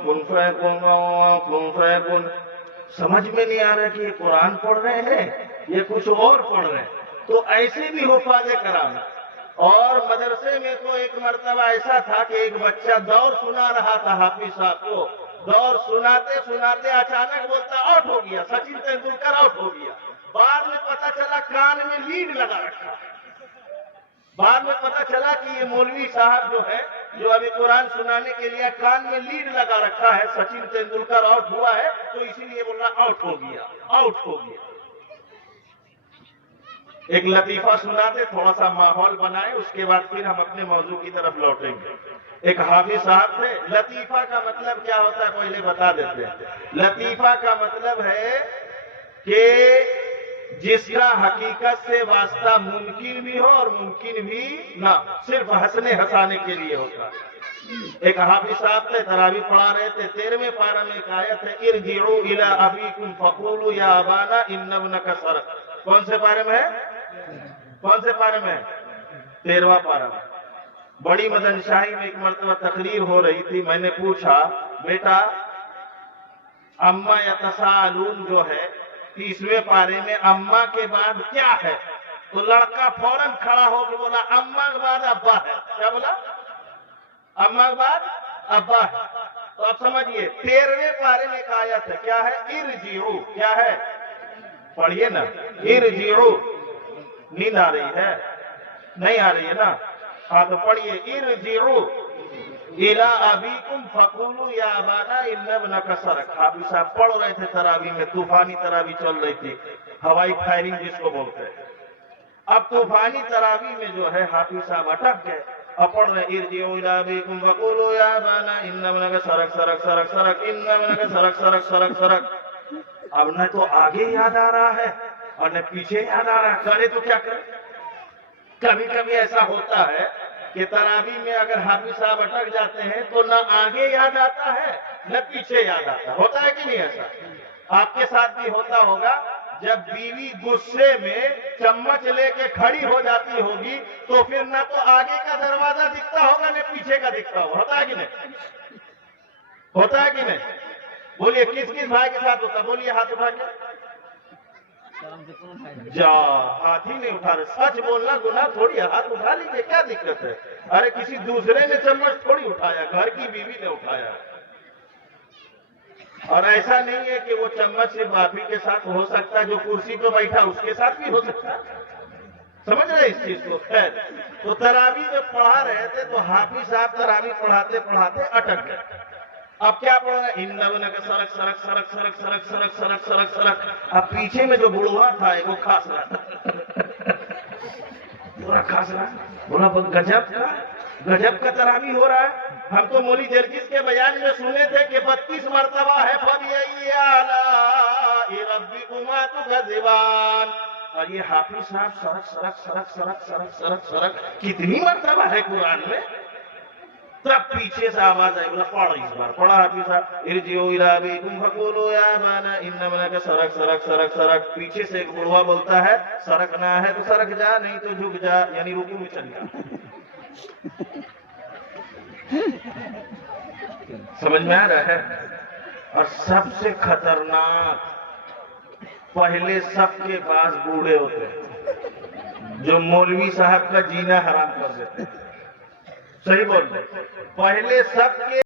कुन फयकुन। समझ में नहीं आ रहा कि ये कुरान पढ़ रहे हैं ये कुछ और पढ़ रहे हैं। तो ऐसे भी हुफ़ाज़े कराम। और मदरसे में तो एक मर्तबा ऐसा था कि एक बच्चा दौर सुना रहा था हाफिज साहब को। दौर सुनाते सुनाते अचानक बोलता आउट हो गया, सचिन तेंदुलकर आउट हो गया। बाद में पता चला कान में लीड लगा रखा। बाद में पता चला कि ये मौलवी साहब जो है, जो अभी कुरान सुनाने के लिए कान में लीड लगा रखा है, सचिन तेंदुलकर आउट हुआ है तो इसीलिए बोल रहा आउट हो गया, आउट हो गया। एक लतीफा सुनाते, थोड़ा सा माहौल बनाए, उसके बाद फिर हम अपने मौजू की तरफ लौटेंगे। एक हाफिज साहब थे। लतीफा का मतलब क्या होता है पहले बता देते हैं। लतीफा का मतलब है कि जिसका हकीकत से वास्ता मुमकिन भी हो और मुमकिन भी ना, सिर्फ हंसने हंसाने के लिए होता है। एक हाफिज साहब थे, तरावी पढ़ा रहे थे। 13वें पारा में एक आयत है, इरजिउ इला अबीकुम फक़ूलू या अबाना इन्ना इब्नका सरक़। कौन से पारे में है? कौन से पारे में है? 13वां पारा में। बड़ी मदन शाही में एक मरतबा तकरीर हो रही थी। मैंने पूछा, बेटा अम्मा यतसालून जो है 30वें पारे में अम्मा के बाद क्या है? तो लड़का फौरन खड़ा होकर बोला अम्मा के बाद अब्बा है। क्या बोला? अम्मा के बाद अब्बा है। तो अब समझिए 13वें पारे में एक आयत है, क्या है? इरजिउ। क्या है? पढ़िए ना, इरजिउ। नींद आ रही है? नहीं आ रही है ना? हाँ तो पढ़िए, इरजिउ इला अबीकुम फक़ूलू या अबाना इन्ना इब्नका सरक़। हाफिज साहब पढ़ रहे थे तरावी में, तूफानी तरावी चल रही थी, हवाई फायरिंग जिसको बोलते हैं। अब तूफानी तरावी में जो है हाफिज साहब अटक गए। अब पढ़ रहे इरजिउ इला अबीकुम फक़ूलू या अबाना इन्ना इब्नका सरक़ सरक़ सरक़ सरक़ इन्ना इब्नका सरक़ सरक़ सरक़ सरक़। अब न तो आगे याद आ रहा है और न पीछे याद आ रहा है, करे तो क्या करे। कभी कभी ऐसा होता है कि तरावी में अगर हाफिज साहब अटक जाते हैं तो न आगे याद आता है न पीछे याद आता है। होता है कि नहीं ऐसा? आपके साथ भी होता होगा। जब बीवी गुस्से में चम्मच लेके खड़ी हो जाती होगी तो फिर न तो आगे का दरवाजा दिखता होगा न पीछे का दिखता होगा। होता है कि नहीं? होता है कि नहीं? बोलिए किस किस भाई के साथ होता? बोलिए हाथ उठा के। जा, हाथ ही नहीं उठा रहे। सच बोलना गुनाह थोड़ी है, हाथ उठा लीजिए, क्या दिक्कत है? अरे किसी दूसरे ने चम्मच थोड़ी उठाया, घर की बीवी ने उठाया। और ऐसा नहीं है कि वो चम्मच सिर्फ आप ही के साथ हो सकता है, जो कुर्सी पे बैठा उसके साथ भी हो सकता है। समझ रहे इस चीज को? खैर, तो तरावी जब पढ़ा रहे थे तो हाफिज साहब तरावी पढ़ाते पढ़ाते अटक गए। अब क्या पढ़ रहे? इन्ना इब्नका सरक़ सरक़ सरक़ सरक़ सरक़ सरक़ सरक़ सरक़ सरक़। अब पीछे में जो बुढ़वा था वो खास रहा, पूरा खास रहा। बोला गजब का तरावी हो रहा है। हम तो मौली जर्जिस के बयान में सुने थे कि 32 मरतबा है फबिअय्यि आलाइ रब्बिकुमा तुकज़्ज़िबान। और ये हाफिज साहब सरक़ सरक़ सरक़ सरक़ सरक़ सरक़ सरक़ कितनी मरतबा है कुरान में? तब पीछे से आवाज आई, बोला पढ़ इस बार। पढ़ा हाफिज साहब, इरजिउ इला अबीकुम फक़ूलू या अबाना इन्ना इब्नका सरक़ सरक़ सरक़ सरक़। पीछे से एक बुढ़वा बोलता है सरकना है तो सरक जा, नहीं तो झुक जा, यानी रुकू में चल जा। समझ में आ रहा है? और सबसे खतरनाक, पहले सबके पास बूढ़े होते हैं जो मौलवी साहब का जीना हराम कर देते हैं। सही बोल रहे, पहले सबके